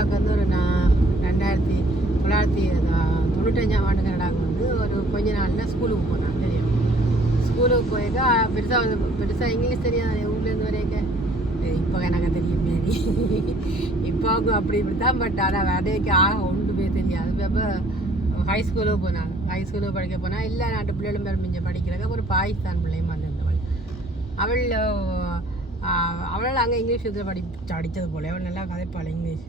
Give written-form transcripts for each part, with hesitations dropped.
கனடாவுக்கு வந்து ஒரு 1995 ஆண்டு கனடாவுக்கு வந்து ஒரு கொஞ்ச நாளில் ஸ்கூலுக்கு போனான். தெரியும், ஸ்கூலுக்கு போயிருக்கா. பெருசாக இங்கிலீஷ் தெரியாது ஊர்லேருந்து வரைக்க. இப்போ எனக்கு தெரியும் மாரி இப்போவுக்கும் அப்படி இப்படி தான். பட் ஆனால் வரைக்கு ஒன்றுமே தெரியாது. இப்போ ஹை ஸ்கூலுக்கு போனாங்க. ஹை ஸ்கூலுக்கு படிக்க போனால் எல்லா நாட்டு பிள்ளைகளும் பேர் மிஞ்ச படிக்கிறாங்க. ஒரு பாகிஸ்தான் பிள்ளையும் வந்திருந்தவள். அவளால் அங்கே இங்கிலீஷ் இதில் படித்தது போல. அவள் நல்லா கதைப்பாள் இங்கிலீஷ்.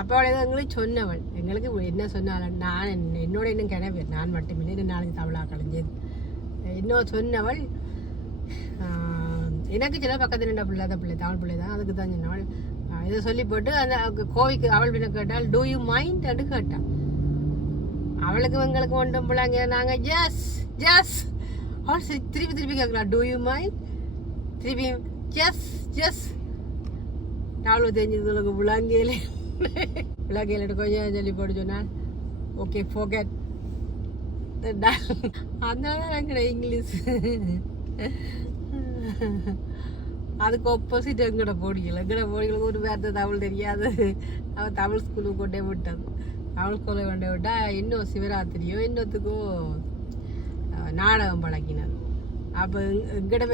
அப்போ அவள் ஏதோ எங்களுக்கு சொன்னவள், எங்களுக்கு என்ன சொன்னாலும் நான் என்னோட இன்னும் கிணவு நான் மட்டுமே 2 நாளைக்கு தமிழாக கலைஞ்சது. இன்னும் சொன்னவள் எனக்கு சில பக்கத்தில் நின்ற பிள்ளை தமிழ் பிள்ளை தான். அதுக்கு தான் சொன்னவள் இதை சொல்லி போட்டு அந்த கோவிக்கு அவள் என்ன கேட்டால், டூ யூ மைண்ட் அப்படி கேட்டாள். அவளுக்கு எங்களுக்கு ஒன்றும் பிள்ளைங்க நாங்கள் ஜஸ் ஜஸ் அவள் திருப்பி கேட்கலாம், டூ யூ மைண்ட், திருப்பி ஜஸ் ஜஸ். அவளுக்கு தெரிஞ்சது விளங்கையில் கொஞ்சம் சொல்லி போட்டு சொன்னால், ஓகே ஃபோகெட். அதனால எனக்கு இங்கிலீஷ் அதுக்கு ஆப்போசிட் எங்கட போடிகளுக்கு ஒரு வார்த்தை தமிழ் தெரியாது. அவன் தமிழ் ஸ்கூலுக்கு கொண்டே விட்டது. தமிழ் ஸ்கூலில் கொண்டே விட்டா இன்னும் சிவராத்திரியோ இன்னத்துக்கும் நாடகம் பழக்கினார். அப்போ எங்கிட்ட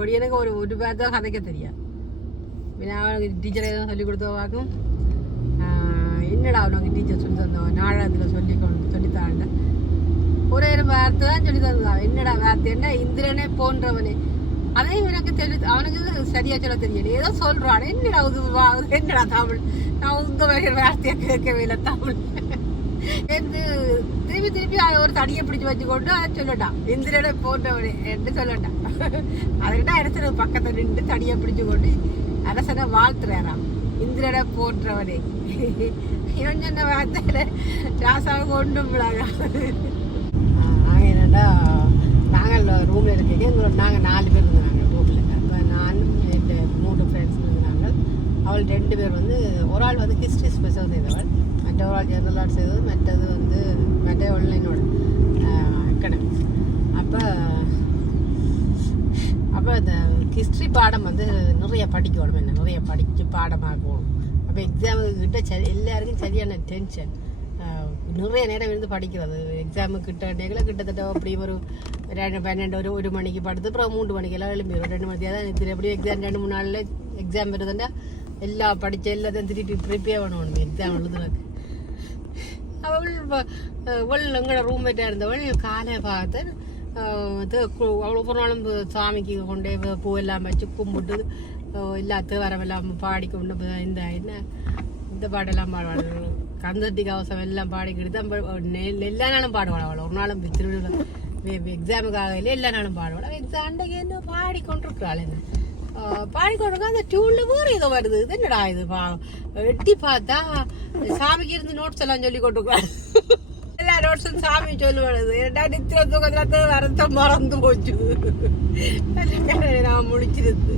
பொடியனுக்கு ஒரு வார்த்தை கதைக்க தெரியாது. அவனுக்கு டீச்சரை எதுவும் சொல்லிக் கொடுத்தவாக்கும், என்னடா அவனுக்கு டீச்சர் சொல்லி தந்தோம் நாடகத்தில் சொல்லித்தாண்ட ஒரே வார்த்தை தான் சொல்லி தந்தான். என்னடா வார்த்தை என்ன, இந்திரனே போன்றவனே. அதையும் எனக்கு அவனுக்கு சரியா சொல்ல தெரியல. ஏதோ சொல்றான், என்னடா என்னடா தமிழ், நான் உங்க வேற வார்த்தையை கேட்கவே இல்லை தமிழ். திருப்பி ஒரு தடியை பிடிச்சி வச்சுக்கொண்டு அதை சொல்லட்டான், இந்திரனை போன்றவனே என்று சொல்லட்டான். அதுக்கிட்ட இடத்துல பக்கத்தில் நின்று தடியை பிடிச்சு கொண்டு அரசனை வாழ்த்துறாராம், இந்திரனை போன்றவனே. இவன் சொன்ன வார்த்தையில ராசாவுக்கு ஒன்றும் விழாங்க. நாங்கள் என்னடா நாங்கள் ரூமில் இருக்க நாங்கள் 4 பேர் இருந்தாங்க ரூமில். அப்போ நானும் என் 3 ஃப்ரெண்ட்ஸ் இருந்தாங்க. அவள் 2 பேர் வந்து, ஒரு ஆள் வந்து ஹிஸ்ட்ரி ஸ்பெஷல் செய்தவள், மற்ற ஒரு ஆள் ஜெனரல் ஆர்ட்ஸ் செய்தது, மற்ற ஆன்லைனோட எக்கனாமிக்ஸ். அப்போ இந்த ஹிஸ்ட்ரி பாடம் வந்து நிறைய படிக்கணும், நிறைய படித்து பாடமாக போகணும். அப்போ எக்ஸாமுக்கிட்ட எல்லாருக்கும் சரியான டென்ஷன், நிறைய நேரம் இருந்து படிக்கிறது. எக்ஸாமுக்கு கிட்டத்தட்ட அப்படி ஒரு 12 மணிக்கு படுத்து அப்புறம் 3 மணிக்கெல்லாம் எழும்பிடும். 2 மணிக்கு தான் எப்படி எக்ஸாம் 2-3 நாளில் எக்ஸாம் வருதுன்னா எல்லாம் படித்த எல்லாத்தையும் திருப்பி ப்ரிப்பேர் பண்ணணும் எக்ஸாம் எழுதுறதுக்கு. அவள் எங்களோட ரூம்மேட்டாக இருந்தவள் காலை பார்த்து அவ்வளோ ஒரு நாளும் சாமிக்கு கொண்டே பூவெல்லாம் வச்சு கும்பிட்டு எல்லாத்தையும் வரவெல்லாம் பாடிக்கொண்டு இந்த பாடெல்லாம் பாடுவாள். கந்தட்டி கவசம் எல்லாம் பாடிக்கிட்டு தான் எல்லா நாளும் பாடுவாள். அவள் ஒரு நாளும் திருவிழா எக்ஸாமுக்காக இல்லை, எல்லா நாளும் பாடுவாள். எக்ஸாம் அன்றைக்கு என்ன பாடிக்கொண்டிருக்கிறாள், என்ன பாடிக்கொண்டிருக்கா. அந்த டியூனில் வேறு ஏதோ வருது. இது என்னடா இது எட்டி பார்த்தா சாமிக்கு இருந்து நோட்ஸ் எல்லாம் சொல்லி கொண்டிருக்கிறாள். எல்லா நோட்ஸும் சாமி சொல்லுவாள். ஏன்னா நித்திர தூக்கத்துல வரத்த மறந்து போச்சு, நான் முடிச்சிருந்து.